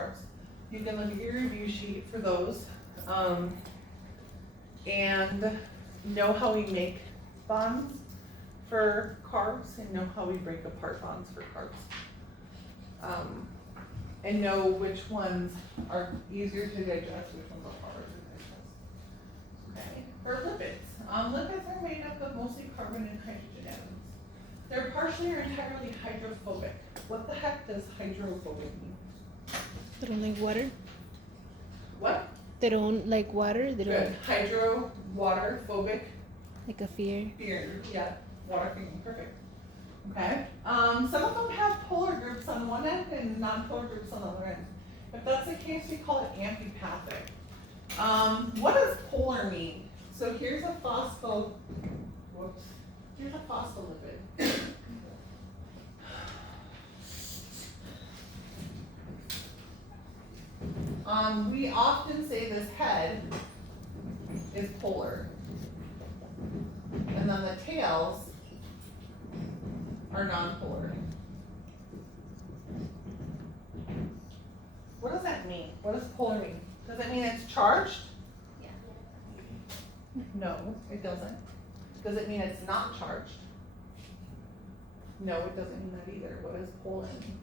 You can look at your review sheet for those, and know how we make bonds for carbs and know how we break apart bonds for carbs. And know which ones are easier to digest, which ones are harder to digest. Okay, for lipids. Lipids are made up of mostly carbon and hydrogen atoms. They're partially or entirely hydrophobic. What the heck does hydrophobic mean? They don't like water. What? They don't like water. They don't Good. Hydro, water, phobic, like a fear. fear. Yeah, water thinking. Perfect. Okay. Some of them have polar groups on one end and non-polar groups on the other end. If that's the case, we call it amphipathic. What does polar mean? So here's a here's a phospholipid. We often say this head is polar, and then the tails are non-polar. What does that mean? What does polar mean? Does it mean it's charged? Yeah. No, it doesn't. Does it mean it's not charged? No, it doesn't mean that either. What does polar mean?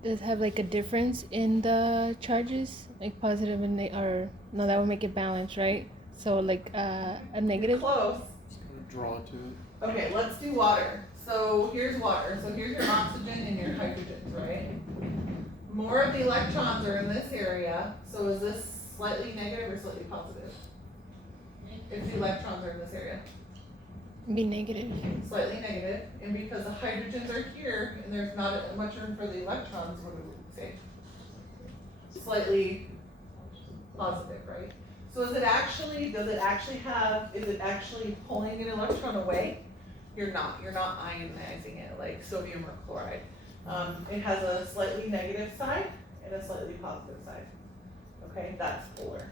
Does it have like a difference in the charges, like positive and or no? That would make it balanced, right? So like a negative. Close. Just kind of draw to it. Okay, let's do water. So here's water. So here's your oxygen and your hydrogen, right? More of the electrons are in this area. So is this slightly negative or slightly positive? If the electrons are in this area. Be negative. Slightly negative, and because the hydrogens are here and there's not much room for the electrons, what do we say? Slightly positive, right? So is it actually pulling an electron away? You're not ionizing it like sodium or chloride. It has a slightly negative side and a slightly positive side. Okay, that's polar.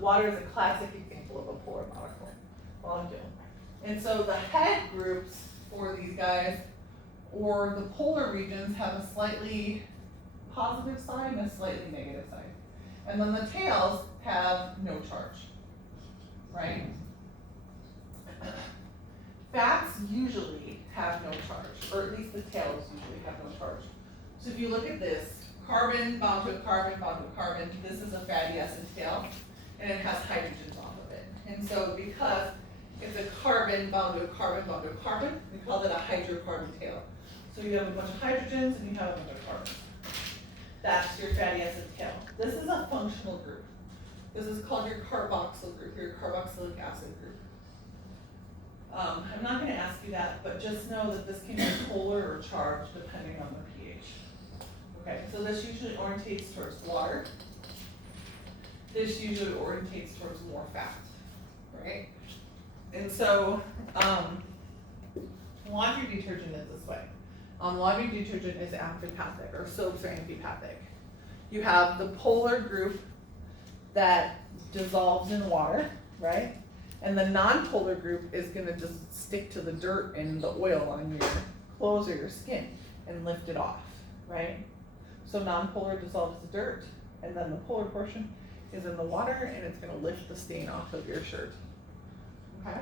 Water is a classic example of a polar molecule. And so the head groups for these guys, or the polar regions, have a slightly positive side and a slightly negative side. And then the tails have no charge, right? Fats usually have no charge, or at least the tails usually have no charge. So if you look at this, carbon bound to a carbon bound to a carbon, this is a fatty acid tail, and it has hydrogens off of it. And so because it's a carbon bound to a carbon bound to a carbon, we call that a hydrocarbon tail. So you have a bunch of hydrogens and you have a bunch of carbons. That's your fatty acid tail. This is a functional group. This is called your carboxyl group, your carboxylic acid group. I'm not going to ask you that, but just know that this can be polar or charged depending on the pH. Okay, so this usually orientates towards water. This usually orientates towards more fat, right? And so, laundry detergent is this way. Laundry detergent is amphipathic, or soaps are amphipathic. You have the polar group that dissolves in water, right? And the non-polar group is gonna just stick to the dirt and the oil on your clothes or your skin and lift it off, right? So non-polar dissolves the dirt, and then the polar portion is in the water and it's gonna lift the stain off of your shirt. Okay.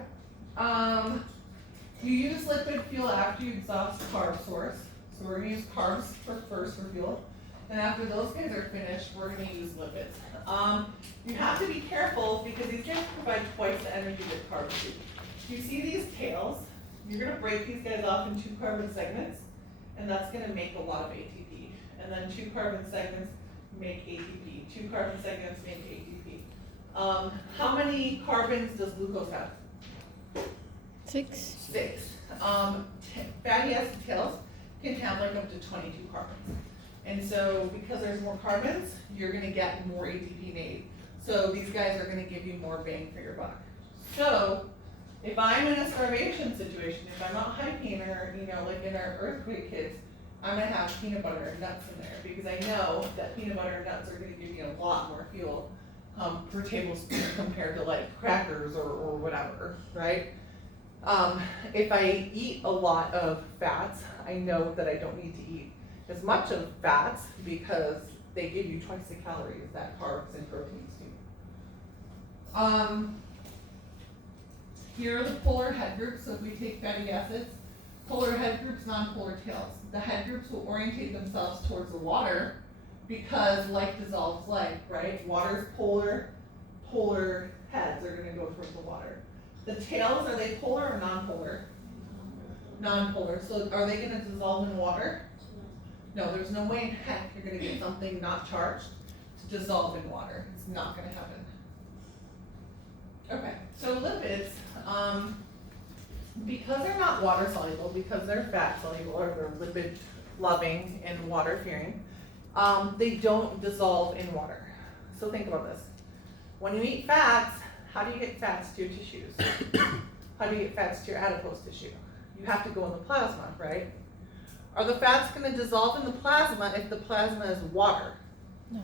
You use liquid fuel after you exhaust carb source. So we're gonna use carbs first for fuel. Then after those guys are finished, we're gonna use lipids. You have to be careful because these guys provide twice the energy that carbs do. You see these tails? You're gonna break these guys off in 2 carbon segments, and that's gonna make a lot of ATP. And then 2 carbon segments make ATP. 2 carbon segments make ATP. How many carbons does glucose have? 6. 6. Fatty acid tails can have like up to 22 carbons. And so because there's more carbons, you're gonna get more ATP made. So these guys are gonna give you more bang for your buck. So if I'm in a starvation situation, if I'm out hiking or, like in our earthquake kits, I'm gonna have peanut butter and nuts in there because I know that peanut butter and nuts are gonna give me a lot more fuel per tablespoon compared to like crackers or whatever, right? If I eat a lot of fats, I know that I don't need to eat as much of fats because they give you twice the calories that carbs and proteins do. Here are the polar head groups, so if we take fatty acids, polar head groups, non-polar tails. The head groups will orientate themselves towards the water because like dissolves like, right? Water's polar, polar heads are gonna go towards the water. The tails, are they polar or non-polar? Non-polar, so are they gonna dissolve in water? No, there's no way in heck you're gonna get something not charged to dissolve in water. It's not gonna happen. Okay, so lipids, because they're not water soluble, because they're fat soluble, or they're lipid loving and water fearing, they don't dissolve in water. So think about this. When you eat fats, how do you get fats to your tissues? How do you get fats to your adipose tissue? You have to go in the plasma, right? Are the fats gonna dissolve in the plasma if the plasma is water? No.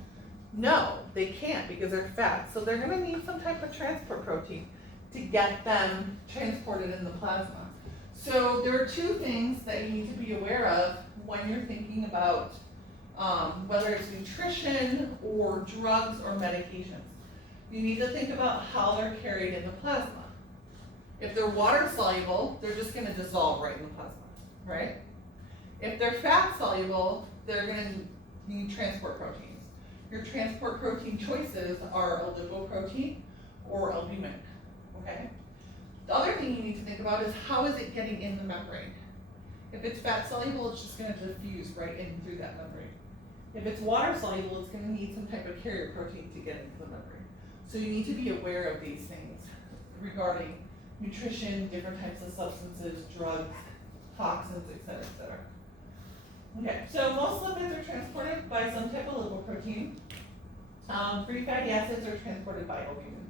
No, they can't because they're fat. So they're gonna need some type of transport protein to get them transported in the plasma. So there are two things that you need to be aware of when you're thinking about whether it's nutrition or drugs or medications. You need to think about how they're carried in the plasma. If they're water soluble, they're just gonna dissolve right in the plasma, right? If they're fat soluble, they're gonna need transport proteins. Your transport protein choices are a lipoprotein or albumin, okay? The other thing you need to think about is how is it getting in the membrane? If it's fat soluble, it's just gonna diffuse right in through that membrane. If it's water soluble, it's gonna need some type of carrier protein to get into the membrane. So you need to be aware of these things regarding nutrition, different types of substances, drugs, toxins, et cetera, et cetera. Okay, so most lipids are transported by some type of lipoprotein. Free fatty acids are transported by albumin.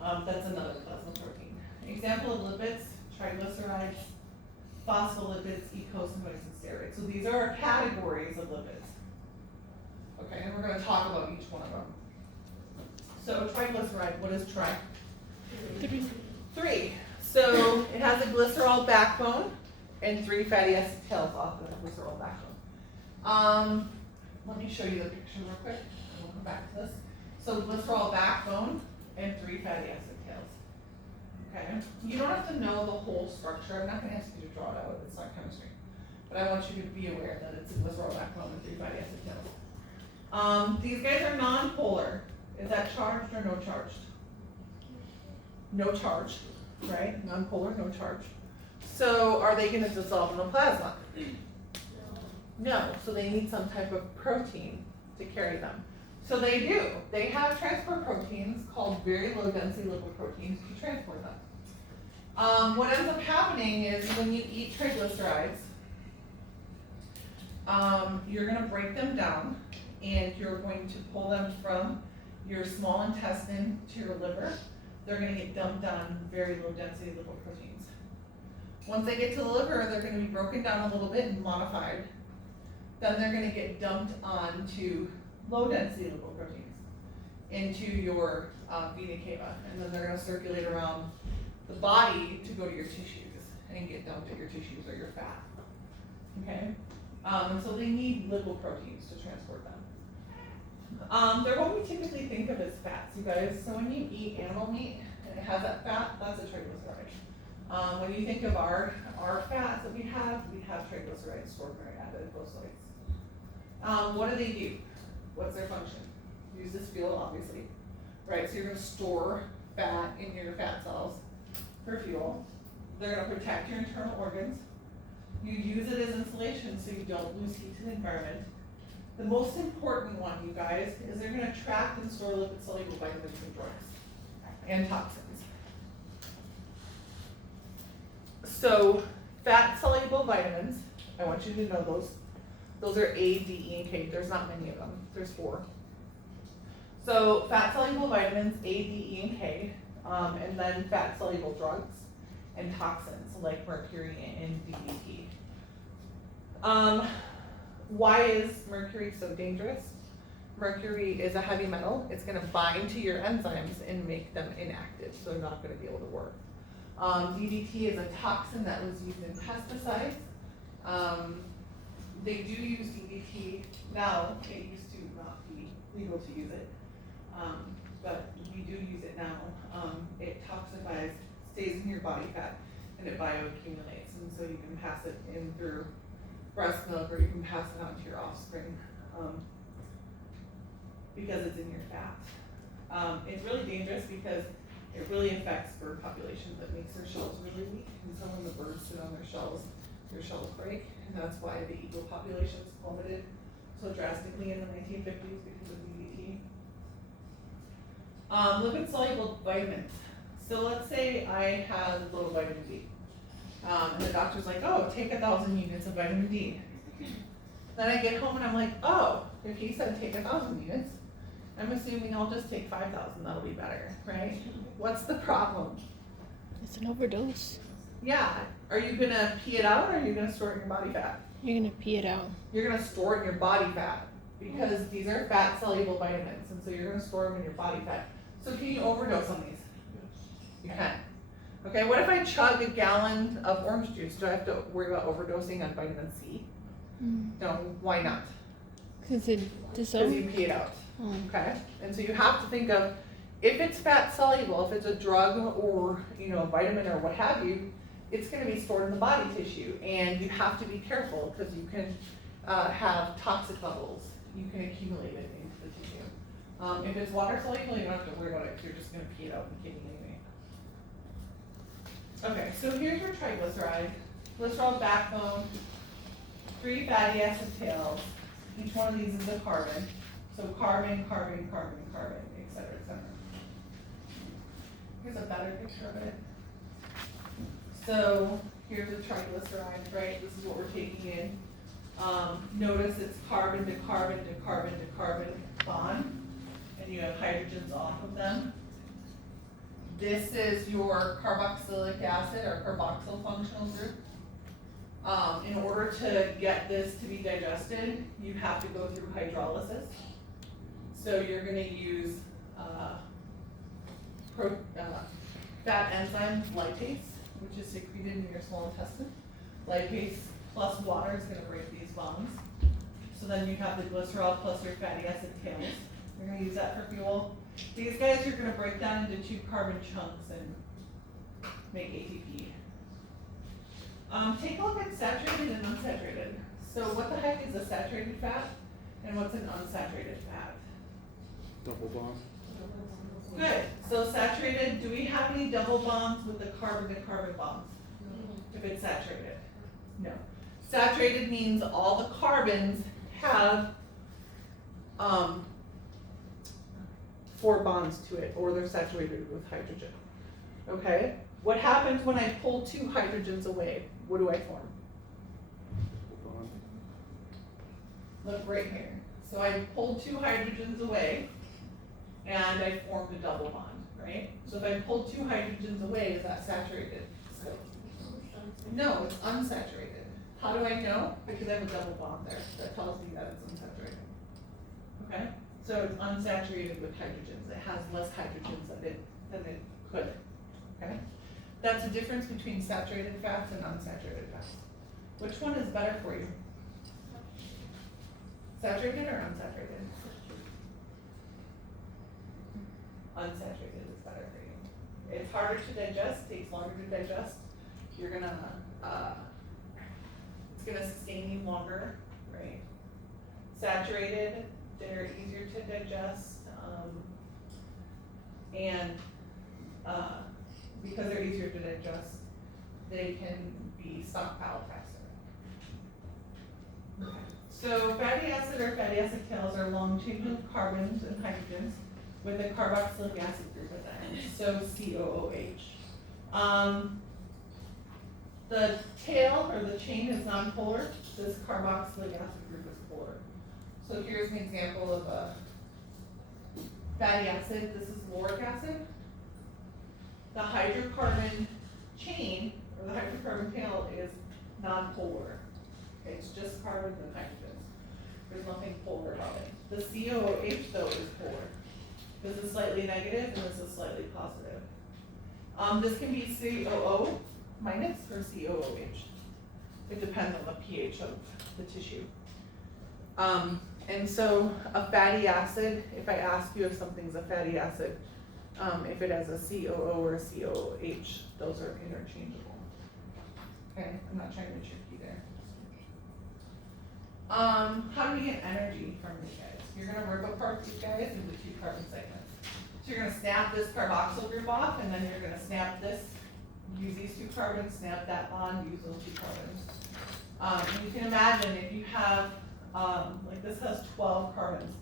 That's another plasma protein. Example of lipids, triglycerides, phospholipids, eicosanoids, and steroids. So these are our categories of lipids. Okay, and we're gonna talk about each one of them. So triglyceride, what is tri? 3. So it has a glycerol backbone and 3 fatty acid tails off the glycerol backbone. Let me show you the picture real quick, and we'll come back to this. So glycerol backbone and 3 fatty acid tails. Okay, you don't have to know the whole structure. I'm not gonna ask you to draw it out, it's not chemistry. But I want you to be aware that it's a glycerol backbone and 3 fatty acid tails. These guys are non-polar. Is that charged or no charged? No charge, right? Non-polar, no charge. So are they gonna dissolve in the plasma? No, so they need some type of protein to carry them. So they do. They have transport proteins called very low density lipoproteins to transport them. What ends up happening is when you eat triglycerides, you're gonna break them down and you're going to pull them from your small intestine to your liver. They're gonna get dumped on very low density lipoproteins. Once they get to the liver, they're gonna be broken down a little bit and modified. Then they're gonna get dumped onto low density lipoproteins into your vena cava, and then they're gonna circulate around the body to go to your tissues and get dumped at your tissues or your fat. Okay? And so they need lipoproteins to transport them. They're what we typically think of as fats, you guys. So when you eat animal meat and it has that fat, that's a triglyceride. When you think of our fats that we have triglycerides stored in our adipocytes. What do? What's their function? Use this fuel, obviously. Right, so you're gonna store fat in your fat cells for fuel. They're gonna protect your internal organs. You use it as insulation so you don't lose heat to the environment. The most important one, you guys, is they're gonna trap and store lipid soluble vitamins and drugs and toxins. So fat soluble vitamins, I want you to know those. Those are A, D, E, and K. There's not many of them. There's 4. So fat soluble vitamins, A, D, E, and K, and then fat soluble drugs and toxins like mercury and DDT. Why is mercury so dangerous? Mercury is a heavy metal. It's gonna bind to your enzymes and make them inactive, so they're not gonna be able to work. DDT is a toxin that was used in pesticides. They do use DDT now. It used to not be legal to use it. But we do use it now. It toxifies, stays in your body fat, and it bioaccumulates, and so you can pass it in through breast milk, or you can pass it on to your offspring, because it's in your fat. It's really dangerous because it really affects bird populations. It makes their shells really weak, and so when the birds sit on their shells break, and that's why the eagle populations plummeted so drastically in the 1950s because of DDT. Lipid soluble vitamins. So let's say I had low vitamin D. And the doctor's like, oh, take 1,000 units of vitamin D. Then I get home and I'm like, oh, if he said take 1,000 units, I'm assuming I'll just take 5,000, that'll be better, right? What's the problem? It's an overdose. Yeah, are you gonna pee it out, or are you gonna store it in your body fat? You're gonna pee it out. You're gonna store it in your body fat, because these are fat soluble vitamins, and so you're gonna store them in your body fat. So can you overdose on these? You can. Okay, what if I chug a gallon of orange juice? Do I have to worry about overdosing on vitamin C? No, why not? Because it Because dissolves. you pee it out. Mm. Okay, and so you have to think of, if it's fat soluble, if it's a drug or, you know, a vitamin or what have you, it's gonna be stored in the body tissue, and you have to be careful, because you can have toxic levels. You can accumulate it into the tissue. If it's water soluble, you don't have to worry about it, 'cause you're just gonna pee it out in the kidney anyway. Okay, so here's your triglyceride. Glycerol backbone, 3 fatty acid tails. Each one of these is a carbon. So carbon, carbon, carbon, carbon, et cetera, et cetera. Here's a better picture of it. So here's a triglyceride, right? This is what we're taking in. Notice it's carbon to carbon to carbon to carbon bond, and you have hydrogens off of them. This is your carboxylic acid or carboxyl functional group. In order to get this to be digested, you have to go through hydrolysis. So you're gonna use fat enzyme lipase, which is secreted in your small intestine. Lipase plus water is gonna break these bonds. So then you have the glycerol plus your fatty acid tails. You're gonna use that for fuel. These guys you're gonna break down into 2 carbon chunks and make ATP. Take a look at saturated and unsaturated. So what the heck is a saturated fat, and what's an unsaturated fat? Double bond. Good, so saturated, do we have any double bonds with the carbon to carbon bonds? If it's saturated? No. Saturated means all the carbons have 4 bonds to it, or they're saturated with hydrogen. Okay? What happens when I pull 2 hydrogens away? What do I form? Double bond. Look right here. So I pulled 2 hydrogens away, and I formed a double bond, right? So if I pulled 2 hydrogens away, is that saturated? No, it's unsaturated. How do I know? Because I have a double bond there. That tells me that it's unsaturated. Okay? So it's unsaturated with hydrogens. It has less hydrogens than it could. Okay? That's the difference between saturated fats and unsaturated fats. Which one is better for you? Saturated or unsaturated? Unsaturated is better for you. It's harder to digest, takes longer to digest. You're gonna, it's gonna sustain you longer, right? Saturated, they're easier to digest, and because they're easier to digest, they can be stockpiled faster. Okay. So fatty acid or fatty acid tails are long chain of carbons and hydrogens with a carboxylic acid group at the end, so COOH. The tail or the chain is nonpolar. This carboxylic acid group is polar. So here's an example of a fatty acid. This is lauric acid. The hydrocarbon chain, or the hydrocarbon tail, is nonpolar. It's just carbons and hydrogens. There's nothing polar about it. The COOH though is polar. This is slightly negative and this is slightly positive. This can be COO minus or COOH. It depends on the pH of the tissue. And so a fatty acid, if I ask you if something's a fatty acid, if it has a COO or a COH, those are interchangeable. Okay, I'm not trying to trick you there. How do we get energy from these guys? You're gonna rip apart these guys into 2 carbon segments. So you're gonna snap this carboxyl group off, and then you're gonna snap this, use these 2 carbons, snap that bond, use those 2 carbons. And you can imagine if you have, like this has 12 carbons,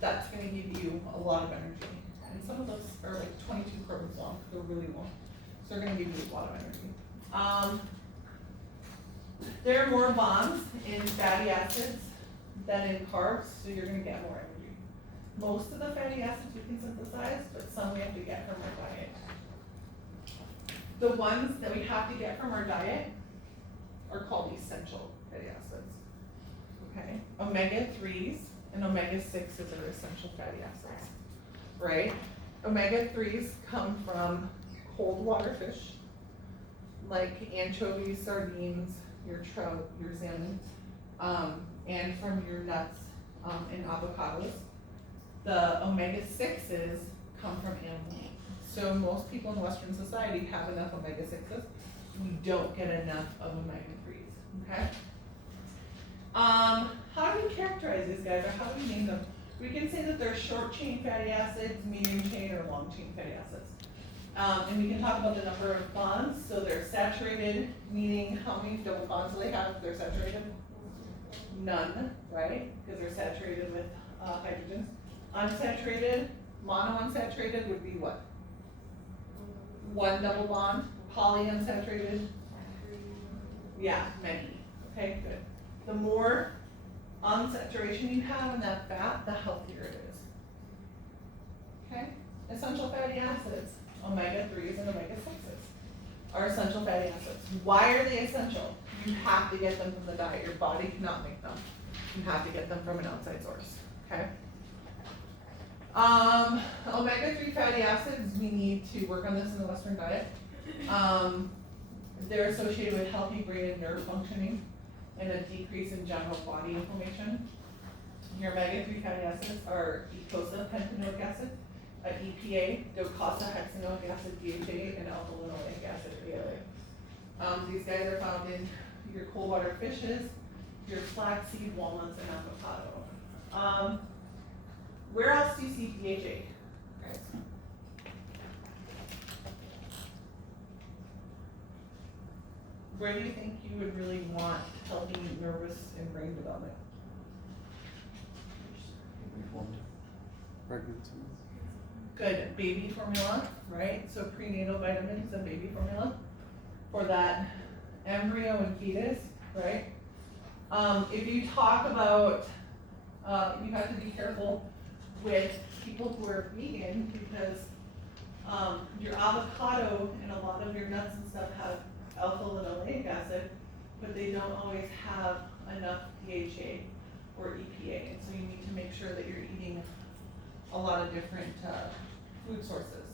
that's gonna give you a lot of energy. And some of those are like 22 carbons long, they're really long. So they're gonna give you a lot of energy. There are more bonds in fatty acids than in carbs, so you're gonna get more energy. Most of the fatty acids we can synthesize, but some we have to get from our diet. The ones that we have to get from our diet are called essential fatty acids. Okay, omega-3s and omega-6s are essential fatty acids, right? Omega-3s come from cold water fish, like anchovies, sardines, your trout, your salmon, and from your nuts and avocados. The omega-6s come from animal meat. So most people in Western society have enough omega-6s. We don't get enough of omega-3s, okay? How do we characterize these guys, or how do we name them? We can say that they're short chain fatty acids, medium chain, or long chain fatty acids. And we can talk about the number of bonds. So they're saturated, meaning how many double bonds do they have if they're saturated? None, right? Because they're saturated with hydrogens. Unsaturated, monounsaturated would be what? 1 double bond. Polyunsaturated? Yeah, many. Okay, good. The more unsaturation you have in that fat, the healthier it is. Okay? Essential fatty acids, omega-3s and omega-6s are essential fatty acids. Why are they essential? You have to get them from the diet. Your body cannot make them. You have to get them from an outside source. Okay? Omega-3 fatty acids, we need to work on this in the Western diet. They're associated with healthy brain and nerve functioning and a decrease in general body inflammation. Your omega-3 fatty acids are eicosapentaenoic acid, EPA, docosahexaenoic acid, DHA, and alpha-linoleic acid, ALA. These guys are found in your cold water fishes, your flaxseed, walnuts, and avocado. Where else do you see DHA, guys? Where do you think you would really want healthy nervous and brain development? Pregnancy. Good, baby formula, right? So prenatal vitamins and baby formula for that embryo and fetus, right? If you talk about, you have to be careful with people who are vegan because your avocado and a lot of your nuts and stuff have alpha-linoleic acid, but they don't always have enough DHA or EPA, and so you need to make sure that you're eating a lot of different food sources.